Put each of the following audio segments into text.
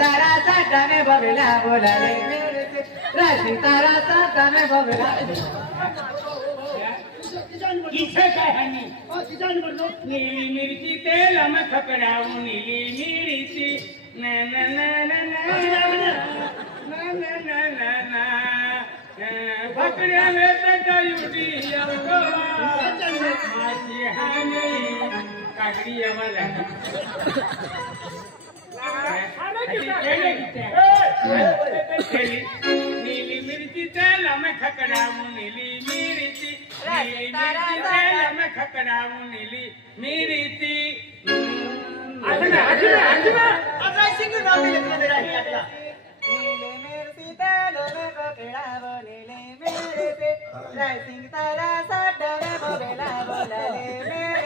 तारा साटा में बबला बोला ले मेरे से राशि तारा साटा में बबला किसे कहनी नीली मिर्ची तेल में खकड़ाऊं नीली मिर्ची ना ना ना ना ना ना ना ना ना भकड़िया में तो युटी हमको मासी हानी कागड़िया वाला नीली मिर्ची तेल में खकड़ाऊं नीली मिर्ची नीली मिर्ची तेल में खकड़ाऊं नीली मिर्ची अब राइसिंग नाम लिखना मेरा ही अगला नीले मिर्ची तेल में खकड़ाऊं नीली मिर्ची राइसिंग तारा साटा में बबला बोला ले मेरे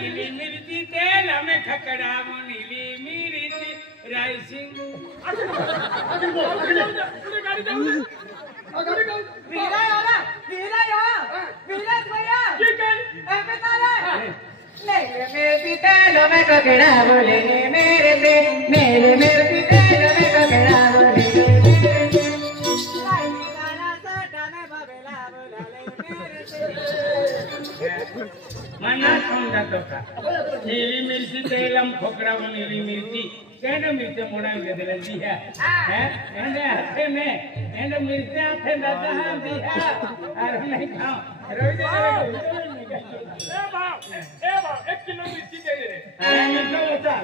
नीली मिर्ची तेल में खकड़ाऊं नीली मिर्ची राइसिंग मेरे तेल में ककड़ा बोले मेरे से मेरे मेरे तेल में ककड़ा बोले मना समझा तो का नीली मिर्ची तेलम खोकड़ाऊं नीली मिर्ची केंद्र मिर्ची मोड़ा में दे दी है एंड हाथे में एंड मिर्ची हाथे में दहा दी है और नहीं खाओ रोज ए भाव 1 किलो मिर्ची दे दे मिर्ची बता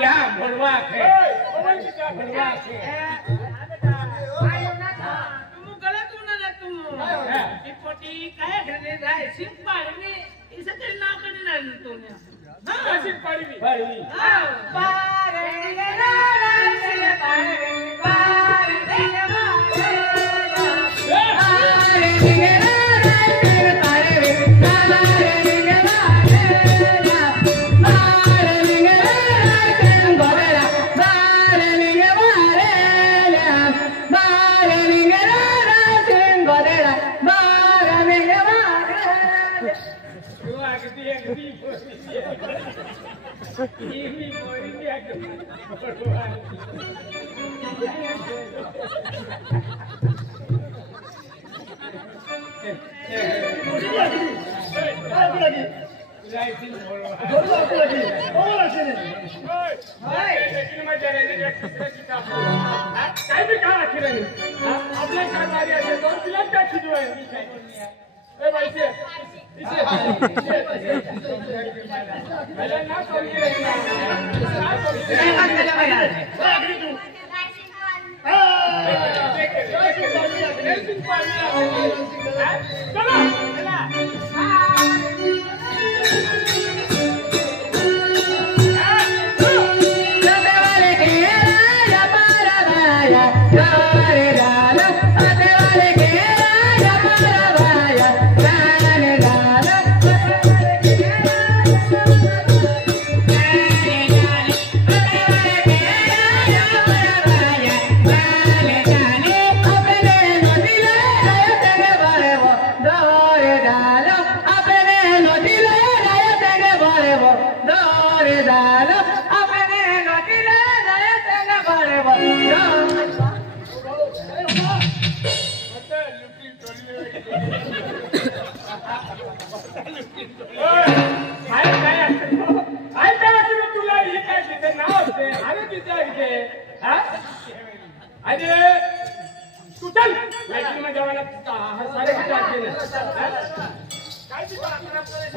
या भरवा है भरवा है तुम गलत हो ना तुम पटी काय घरने जाय सिंपल में इसे तेल ना करने ना तूने हां सिंपल में हां पार रे रा रा से पार पार रे रा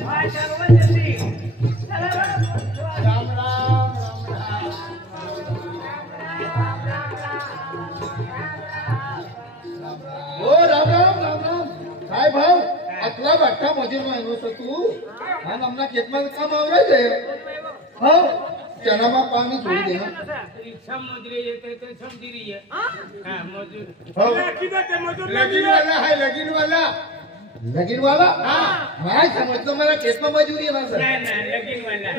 काय राम राम हो राम राम राम राम काय भाव आतला बाठा मजूर माहिती होता तू हा आमना खेतમાં કામ આવરાય છે હા चनामा पाणी जोडी दे रिक्षा मजूरी येते ते समजी रही है हां मजूर हो लगीन वाला है लगीन वाला लगीन वाला हां मैं समझतो मला खेतમાં मजुरी आहे ना सर नहीं नहीं लगीन वाला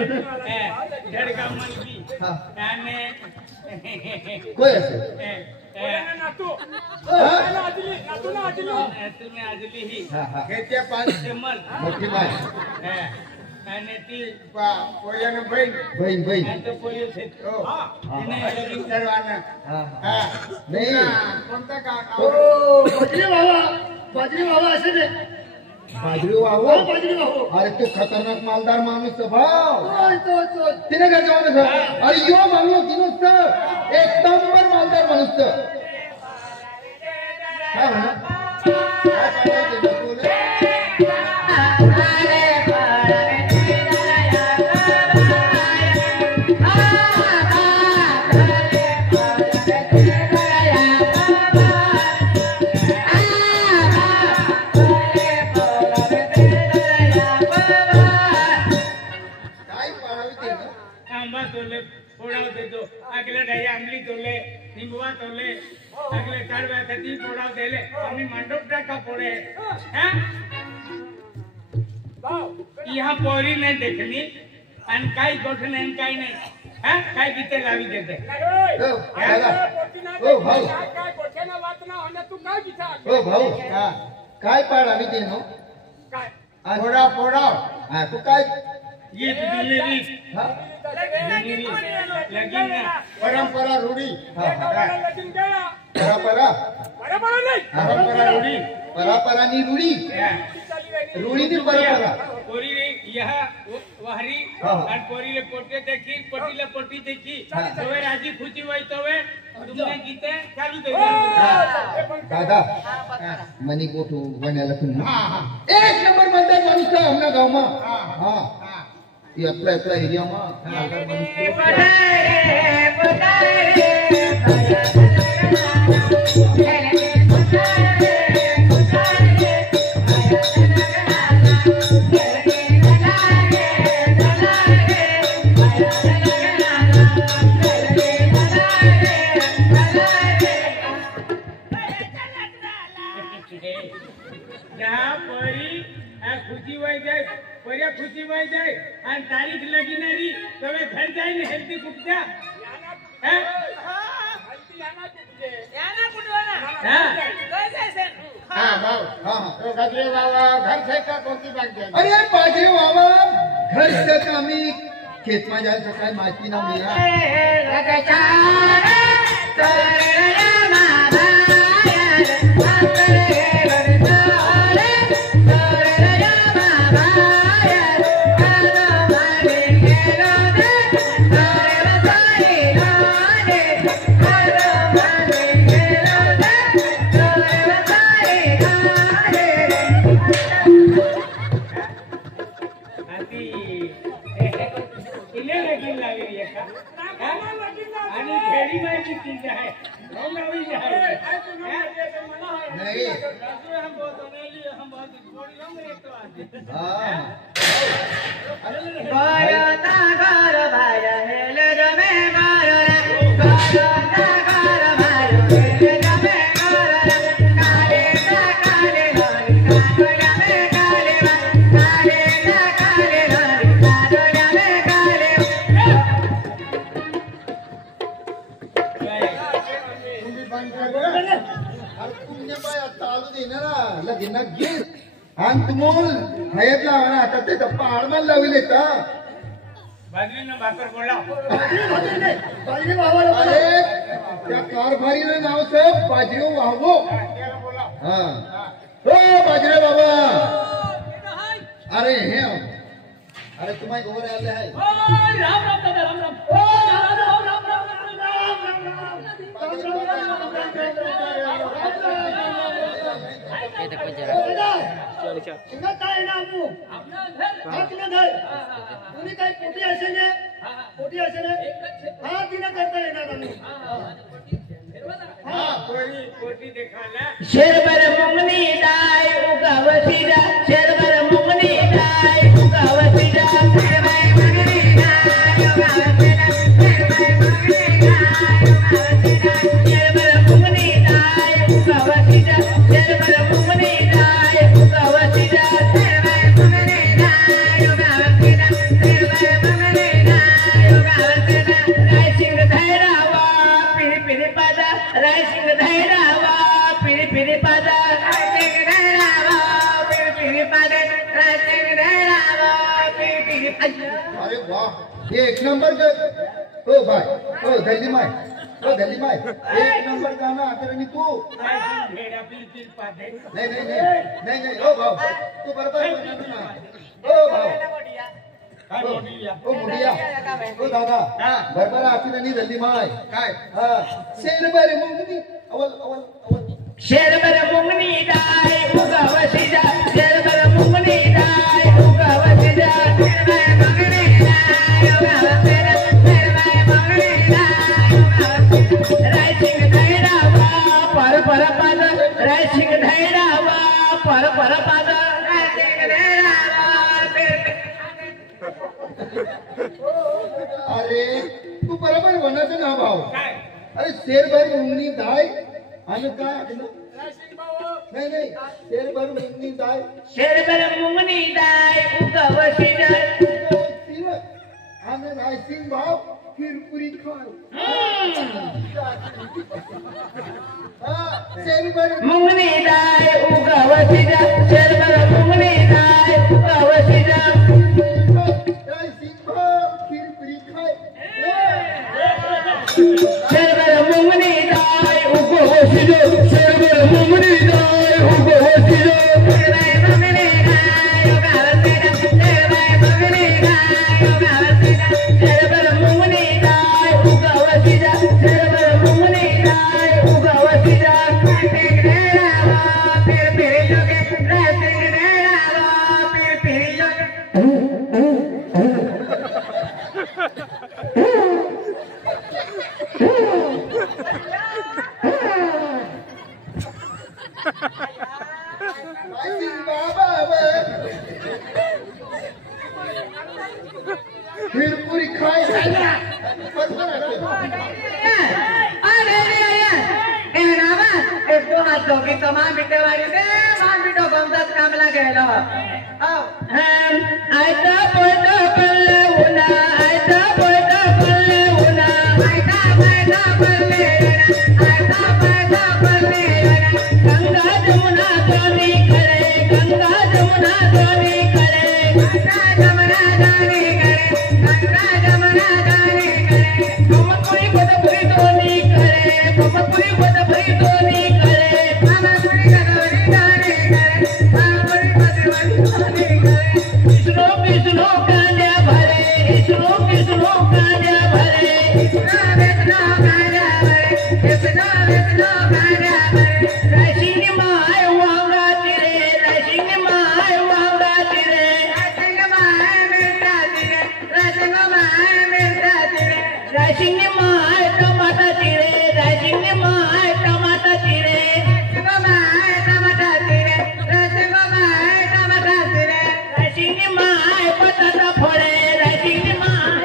झड़का मुलगी हां त्याने कोई असे नातू नातू ना तुम्ही आजली ही हां हां घेत्या 500 मल मोठी बाय आणि ती पोयाने बहीण बहीण बहीण आणि तो पोलियो છે हां એને लगीन કરવાના हां हां नाही कोणता का ओ बाजरी बाबा असे ने बाजरी वाहो अरे तो खतरनाक मालदार माणूस आहे भाव तो तिने काय जवान सर अरे यो माणूस दिनुस एक नंबर मालदार माणूस काय म्हणा अगले ढाई आंबली तोले निंबुआ तोले अगले काढवा ती पोडाव देले आम्ही मंडप टाका पोडे हैं यहाँ पोरी नहीं देखनी आणि काय गोठ नाही काय नाही हां काय किती लावी देते ओ भाऊ काय गोठ्याना वात ना होण्या तू काय किथा ओ भाऊ काय पाडावी ते नो काय पोडाव हां तू काय ये दिलेली हां लगीन परंपरा रूढी लगीन केला परंपरा रूढी परंपरानी रूढी रूढीनी परंपरा पोरी यहाँ वाहरी और पोरी ले पोटे देखी पटी ले पटी देखी तोवे राजी खुशी वही तोवे तुमने गीते चालू दे दादा मनी गोठू बनायला तुम्ही एक नंबर मंदिर माणूस आहे आमच्या गावात हां ये आपल्या एरियाમાં जहाँ परी खुशी वही जाए पर्या खुशी वही जाए आणि तारीख लगीनारी तवे घर जाई ने हेल्दी कुठच्या हैं याना कुठवाना हां काय जायचं हां भाऊ हां तो गजरे बाबा घर से का कोणती बाग जाय अरे बाजरे बाबा घर तक आम्ही खेतમાં જાય सकाळी माहिती ना मिळा आणि खेडी माहिती तीन आहे रंगावी आहे नहीं हम बहुत ओनेली हम बहुत थोड़ी रंग रे तो आज हां करता घर भाई हेले जमे घर रे करता घर भाई हेले जमे घर रे काले ता काले हरि कालो जमे काले काले ता काले हरि कालो जमे काले तुम्ही बंद कर अरे तुमने बाय चालू दे ना लगीना घे आणि तुमोल हयत लावना आता ते दप्पा आडमान लाविले का बाजरीनं भाकर बोला बाजरी वाहवा अरे त्या कारभारीने नाव साहेब बाजरी वाहवो बोला हां हो बाजरे बाबा अरे हे अरे तुम्हारे गोबर आले आहे राम राम दादा राम राम ओ राम राम राम राम राम राम तुला काय ना आमू हा तुला धर तुम्ही काय पोटी असेल पोटी असेल हा तिला करता येणार आम्ही पोटी देखाला शेरभर मुंगनी डाय उगावती जा शेरभर मुंगनी डाय उगावती जा शेरभर मुंगनी डाय उगावती जा शेरभर मुंगनी डाय उगावती जा शेरभर मुंगनी डाय उगावती जा शेरभर मुंगनी डाय उगावती जा शेरभर मुंगनी डाय उगावती जा रायसिंग धैरावा पिरी पिरी पादा रायसिंग धैरावा पिरी पिरी पादा रायसिंग धैरावा पिरी पिरी पादा रायसिंग धैरावा पिरी पिरी पादा अरे वाह ये एक नंबर का ओ भाई ओ दिल्ली माय एक नंबर गाना आदरणी तू भेड़ा पिल पादे नहीं ओ भाऊ तू बरोबर म्हणतो ना ओ भाऊ ओ मुडिया ओ दादा बरोबर आदरणी दिल्ली माय काय हां शेरभर मुंगनी अवल शेरभर मुंगनी डाय उगावती जा शेरभर मुंगनी डाय उगावती जा शेरभर मुंगनी डाय उगावती जा शेरभर मुंगनी डाय उगावती जा रायसिंग धैरावा पर पाद रायसिंग धैरावा पर पाद रायसिंग धैरावा अरे तू बरोबर म्हणायचं ना भाऊ अरे शेरभर मुंगनी दाय आणि काय ऐकलं नाही शेरभर मुंगनी दाय शेरभर मुंगनी डाय उगावती जा आणि रायसिंग भाव किरपुरी खाय शेरभर मुंगनी डाय उगावती जा शेरभर मुंगनी डाय उगावती जा रायसिंग भाव किरपुरी खाय शेरभर मुंगनी डाय उगावती जा शेरभर मुंगनी डाय उगावती जा शेरभर मुंगनी डाय उगावती जा शेरभर मुंगनी डाय उगावती जा शेरभर मुंगनी डाय उगावती जा शेरभर मुंगनी डाय उगावती जा रायसिंग धैरावा फिर फिर जोगे रायसिंग धैरावा फिर फिर जोगे रायसिंग बाबा किरपुरी खाय कामला गेलो आयता पोयता पल्ले उना आयता पोयता पल्ले उना आयता पोयता पल्ले आयता पोयता पल्ले गंगा जमुना दोनी करे गंगा जमुना दोनी करे गंगा जमुना दोनी करे गंगा जमुना दोनी करे कोमपुरी गोदापुरी दोनी करे कोमपुरी गोदापुरी दोनी करे मामापुरी गोदापुरी दोनी करे मामापुरी गोदापुरी दोनी करे कृष्णो कृष्णो कांजा भरे कृष्णो कृष्णो कांजा भरे कृष्णो कृष्णो कांजा भरे कृष्णो कृष्णो कांजा भरे राशिनी माय वांगा तिरे राशिनी माय वांगा तिरे राशिनी माय मिर्ता तिरे राशिनी माय मिर्ता तिरे राशिनी माय टमाटा तिरे राशिनी माय टमाटा तिरे राशिनी माय टमाटा तिरे राशिनी माय टमाटा तिरे राशिनी माय बटाटा फोडे राशिनी माय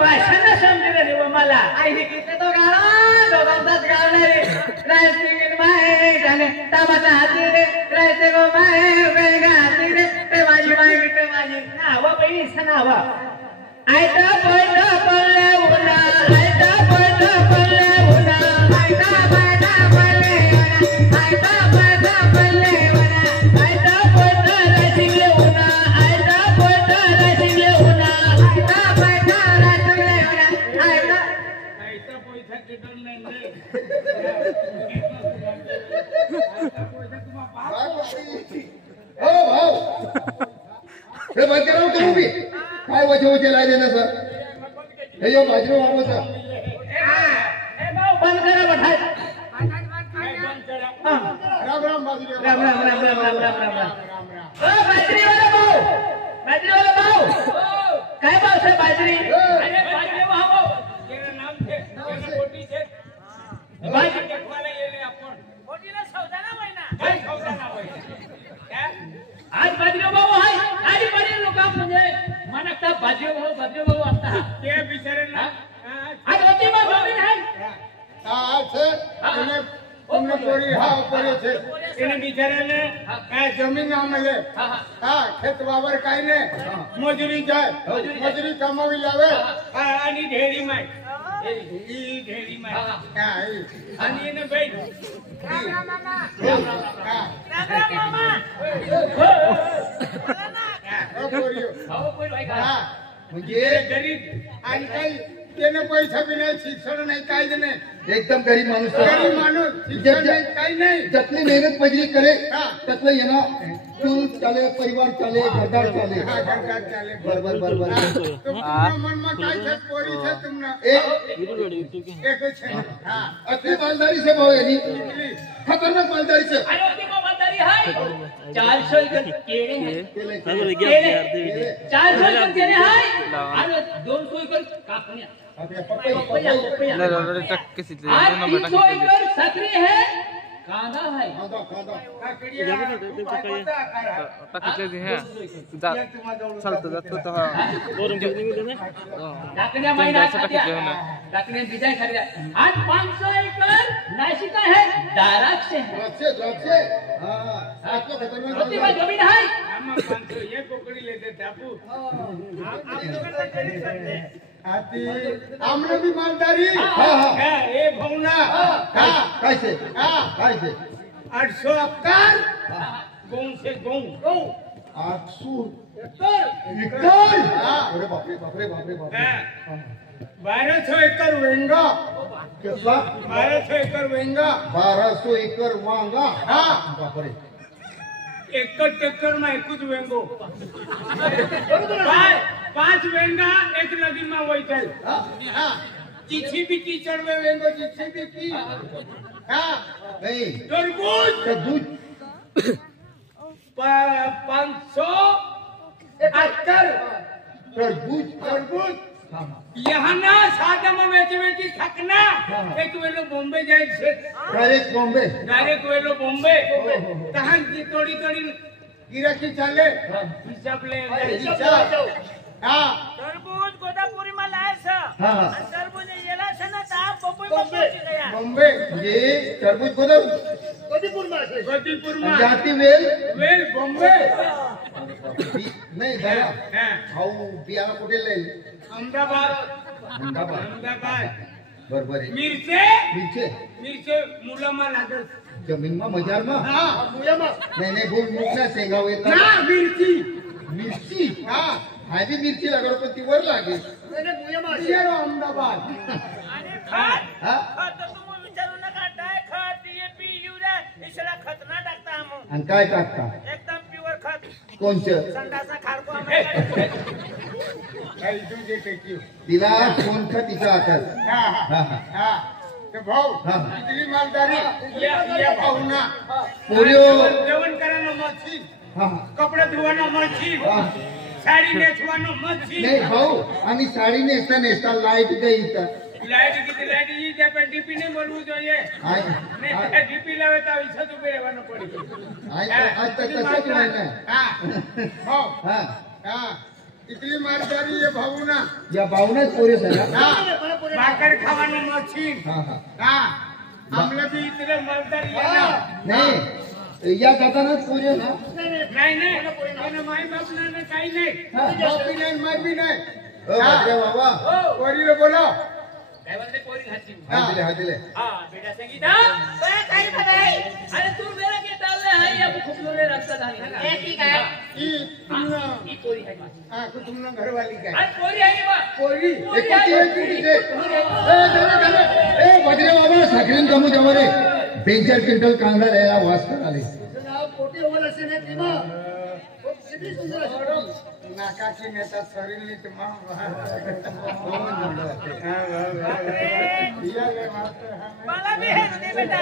भाषण समजलं नाही मला आई किती तो गाणं दोघांचाच गावणारे रायसिंग माय गाणे टमाटा हाती रे रायसिंग माय बेगा हाती रे ते माझी माय ते माझी नावा बहिणी सनावा आयता पडला पडले उन्हा आयता पडला पडले उन्हा आयता पडला पडले उन्हा आयता पडला पडले उन्हा आयता पडला रायसिंग उन्हा आयता पडला रायसिंग उन्हा आयता पडला रायसिंग उन्हा आयता ऐसा पैसा किटन नाही ओ भाऊ हे बघ करा तुम्ही काय वचे वचे लाय देणं सर हे यो बाजरी वावचा ए भाऊ बंद करा बठाय राम राम बाजरी राम राम राम राम राम राम राम राम ओ बाजरीवाला भाऊ काय भाव છે बाजरी अरे बाजरी भाऊ તેના નામ છે તેના કોટી છે बाजरी દેખવાલા येले आपण કોટીના સૌદા ના હોય ના काय खावता ना होय क्या आज बाजरी भाऊ आहे आज बरे लोक म्हणजे मनकता बाजरी भाऊ असता ते बिचाऱ्यांना आज होती मग जमीन आहे હા છે અને તમને પોરી હા પોરી છે એને બિચારાને આ જમીન ના મળે હા ખેત વાવર કાઈ ને મજૂરી જાય મજૂરી કમાવી લાવે આની ઢેરીમાં ઈ ઢેરીમાં હા ઈ અને એને ભાઈ હા રામ રામ મામા પોરીઓ આવો કોઈ ભાઈ હા म्हणजे ગરીબ आणि काही તેને પૈસા બી नाही शिक्षण नाही काही જ नाही एकदम गरीब माणूस गरीब माणूस शिक्षण नाही काही नाही त्यातली मेहनत मजुरी करे हा. त्यातलं येणार चूल चाले परिवार चाले घरदार चाले હા ઘરકાર ચાલે बरोबर बरोबर હા, તો તમારા મનમાં કાઈ છે પોરી છે તમને એક છે હા अति मालदारी से भाव यानी એટલી खतरनाक मालदारी से अरे होती मग बंदारी आहे 400 इकडे केळे आहे. केले. केळे 400 इकडे केळे आहे आणि 200 इकडे काकण्या आपल्या पपई पपया पपया आज 300 इकडे सकरी है कांदा है खादा खादा काकण्या महिना काकण्या बिजाय खऱ्या आज 500 इकडे नाशिका है दाराक्ष है द्राक्षे द्राक्षे हा आजचं खतरनाक होती मग मालदारी. जमीन आहे આમાં 500 એક કોકડી લેતે તાપુ આથી આમને બી માલદારી हा हा હા એ ભવના હા काय से હા काय से 800 અક્કર ગૌ છે ગૌ 800 विकल હા अरे बापरे बापरे बापरे बापरे હા हा. 1200 એકર વેંગા કેટલા 1200 એકર વેંગા 1200 एकर वांगा હા बापरे એક જ ટ્રેક્ટરમાં એક જ વેંગો પાંચ વેંગા એક નદીમાં વહી જાય હા હા ચીછી બી કીચડવે વેંગો ચીછી બી કી હા नहीं તરબૂચ तरबूज 500 અક્કર तरबूज તરબૂચ हाँ, हाँ. यहाँ ना સાદામાં વેચી થકના એક વેલો બોમ્બે જાય છે डायरेक्ट बॉम्बे ડાયરેક્ટ વેલો બોમ્બે તહાં તોડી ગિરાકી ચાલે હિસાબ લે હિસાબ હા तरबूज गोदापुरीમાં લાય છે हाँ हाँ અને तरबूज એલા છે ને તા બપોઈમાં પહોંચી ગયા બોમ્બે ये तरबूज गोदाम ગોદીપુરમાં છે ગોદીપુરમાં जाती वेल વેલ બોમ્બે नहीं दादा હા भाऊ बियाणं कुठे लईल અમદાવાદ अहमदाबाद અમદાવાદ बरोबर आहे मिरचे मिरचे मुलाમાં લાગે जमीनमा मजारमा હા મુયામાં नाही नाही भूल मुकना शेंगाव येतात ના મિરચી मिरची હા भाजी मिरची लागणार पण ती वर लागेल એને મુયામાં શેરો અમદાવાદ आणि खत हा खत तर तुम्ही विचारू नका डाय खत डीएपी युरिया हे सगळं खत ना टाकता आम्ही आणि काय टाकता एकदम प्युअर खत कोणचं संडासा खारको आम्ही કઈ તું જે ટેક્યું तिला कोण खत तिचा हातात હા હા हा हा હા તે ભાવ હા. કેટલી માલદારી એ ભાવના पोरियो જેવણ કરવાનો મશીન हा हा કપડા ધોવાનો મશીન हा. સાડી વેચવાનો મશીન नाही भाऊ आणि साडी नेसता नेसता लाईट गई इथं લાઈટ કીધી લાઈટ ઈ તે પણ ડીપી ને બોલવું જોઈએ आय- ને आय- ડીપી લાવે તો ઈચ્છા તો રહેવાનો પડી आज तर तसंच नाही ना હા ભાવ हा હા કેટલી માલદારી એ ભાવના या भाऊनच पोरे झाला હા ભાકર ખાવાનો મશીન हा हा હા આમલે બી ઇતરે માલદારી હા. नाही या दादानच पोरे ना નહીં નહીં એને માય બાપ ને કાઈ નહીં हा બાપ બી નહીં માર બી નહીં ओ बापरे बाबा કોરીને બોલો काय म्हणते पोरी खाची हा दिले हा बेटा संगीता काय काही बघाय अरे तू मेरा के चालले आहे या खूप लोले रस्ता झाली हे ठीक आहे ઈ તમને ही पोरी आहे હા કુટુંબના ઘરવાળી ગાય आणि पोरी आहे बा કોરી एक कुठे एक कुठे ए बाजरे बाबा साखरेन कमू जावा रे 2-4 क्विंटल कांदा द्यायला वास कराले પોટી હોલ હશે ને તેમાં किती सुंदर अशी पोटी. नाकाची नेता शरीरली तुम्हा मला बी हेच दे बेटा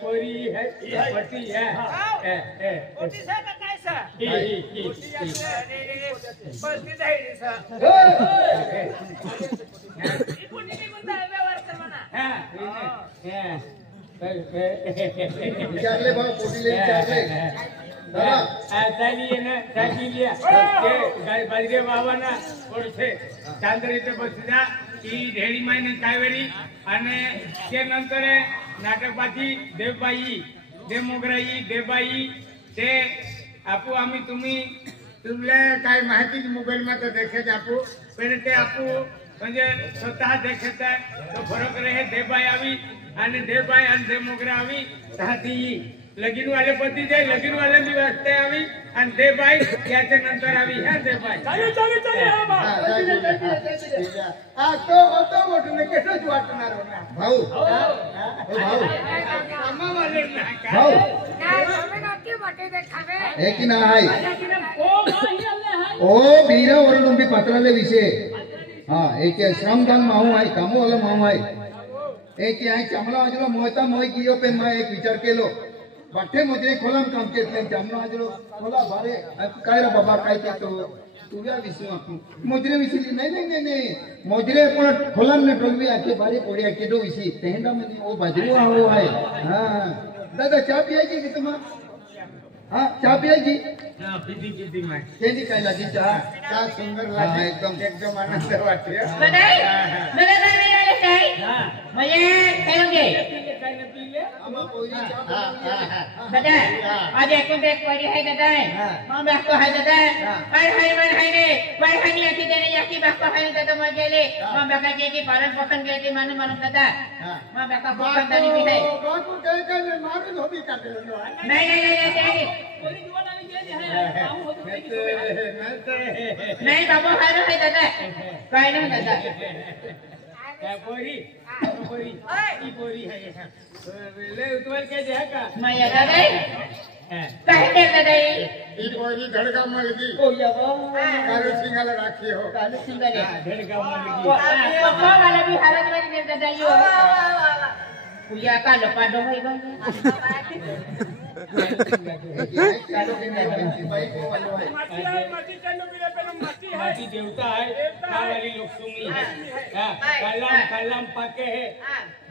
पोरी है पटी है पोटी सा का काय सा बस ती जाईल सा ही पोटी निघून जाय व्यवस्था म्हणा विचारले भाऊ पोटीले विचारले चालिये ना चालिया ते बाजरे बाबा ना थोडसे चांदरीते बसजा ही ढेडी मायने कावेरी आणि ते नंतर नाटकबाजी देवबाई देवमोगराई देवबाई ते आपू आम्ही तुम्ही तुमले काय माहिती मोबाईल मध्ये देखेच आपू पण ते आपू म्हणजे स्वतः देखेत तो फरक रहे देवबाई आवी आणि देवबाई आणि देवमोगरा आवी ती लगीन वाले पती जाय लगीन वाले बी वाजते आवी आणि देवबाई याच्या नंतर आवी ह्या देवबाई तो मोठं कसंच वाटणार होणार भाऊ एक ना हाय ओ बीरा वरून तुम्ही पत्राले विषय हाँ एक श्रमदान माहू आहे कामो वाला माहू आहे एक आहे चामला वाजलो मोहता मोह कियो पे मैं एक विचार केलो बाटे मुजरे खोलम काम केतले चामला वाजलो खोला बारे काय रे बाबा काय ते तो तुया विषय आपण मुजरे विषय नाही मुजरे पण खोलम ने टोलवी आके बारे कोडी आके दो विषय तेंडा मध्ये ओ बाजरी हो आहे हां दादा चा पियाची की तुम्हा हां चा पियाची हां पिदी माय केली काय लागी चा सुंदर लागे एकदम आनंद वाटते आम्हा पोरी चा दादा आज एकूण एक वारी आहे दादा मग बाको आहे दादा काय हाय मन हाय रे काय हानी अति देणे याकी बाको आहे दादा मग गेले मग बाका की पारण पकन गेले मानू दादा मग बाका पकन दानी भी है बाकू काय मारून होबी काढलो नाही पोरी जीवन आम्ही गेली आहे काम होतो नाही बाबा हाय रे दादा काय नाही दादा क्या पोरी ई पोरी है ले तुम्हारे क्या है का माया दादा काय ते दादा ई पोरी धड़का मलगी ओ याबो कालू सिंगाला राखी हो कालू सिंगाले धड़का मलगी पप्पा वाला भी हरज वाली दादा यो पुया का लपाडो होई बा माटी देवता है कावाली लोग सुमी है कलम पाके है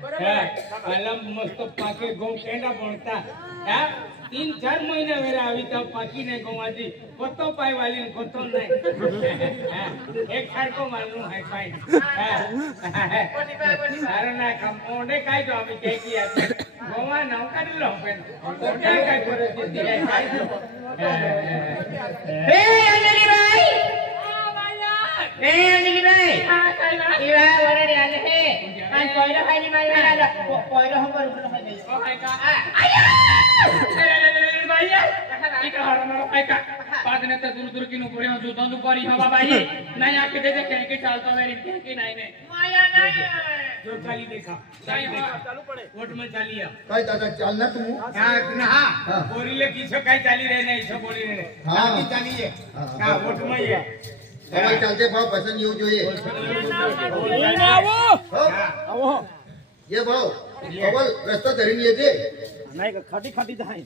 कलम मस्त पाके गो केंडा बनता है 3-4 महीना वेरा आवी तब पाकी ने गोवाजी कोतो पाई वाली कोतो नहीं एक खार को मालूम है पाई कारण ना कमोडे काय तो आम्ही काय किया गोवा नाव काढलो पण कोटे काय परिस्थिती आहे काय अंजली भाई अंजली भाई इवा वरडी आले हे आणि कोयरा खाली मारला कोयरा हम बरोबर होय ओ हाय का भैया इकडे हरणार काय का पादने तर दूर की नको रे जुदा दुपारी हवा बाई नाही आके दे के चालतो मेरी की नाही माया नाही जो चाली देखा चालू पड़े वोट में चालिया काय दादा चालना तुम हां बोरीले किछो काय चाली रे नहीं छो बोली रे हां की चालिए हां वोट में ये તમારે ચાલતે ભાવ પસંદ એવું જોઈએ આવો ये भाव कवल रस्ता धरीने येते नाही का खाटी तर आहे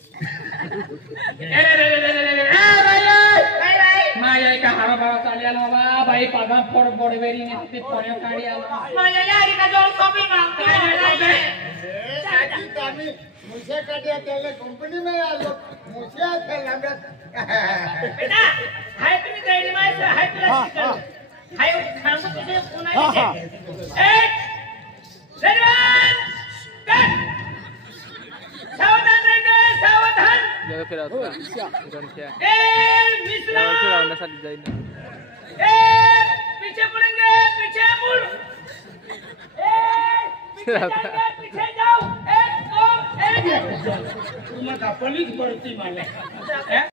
माया का हरा बाबा चालला बाबा बाई पागा फोड बोडवेरी ने ते पोण्या काढी आला माया यारी का जोर कमी मागते आम्ही मुझे काढिया त्याला कंपनी में आलो मुझे आता लागत बेटा हाय तुम्ही जाईल माहिती हाय तुला शिकल हाय खांबू तुझे पुन्हा एक रेडवन कट सावधान रहेंगे सावधान जगह फिर आता है क्या विश्राम साठी जाईल पीछे मुड़ेंगे पीछे मुड़ पीछे जाएंगे पीछे जाओ 1 2 1 तुम्हाला पलीच पडती मला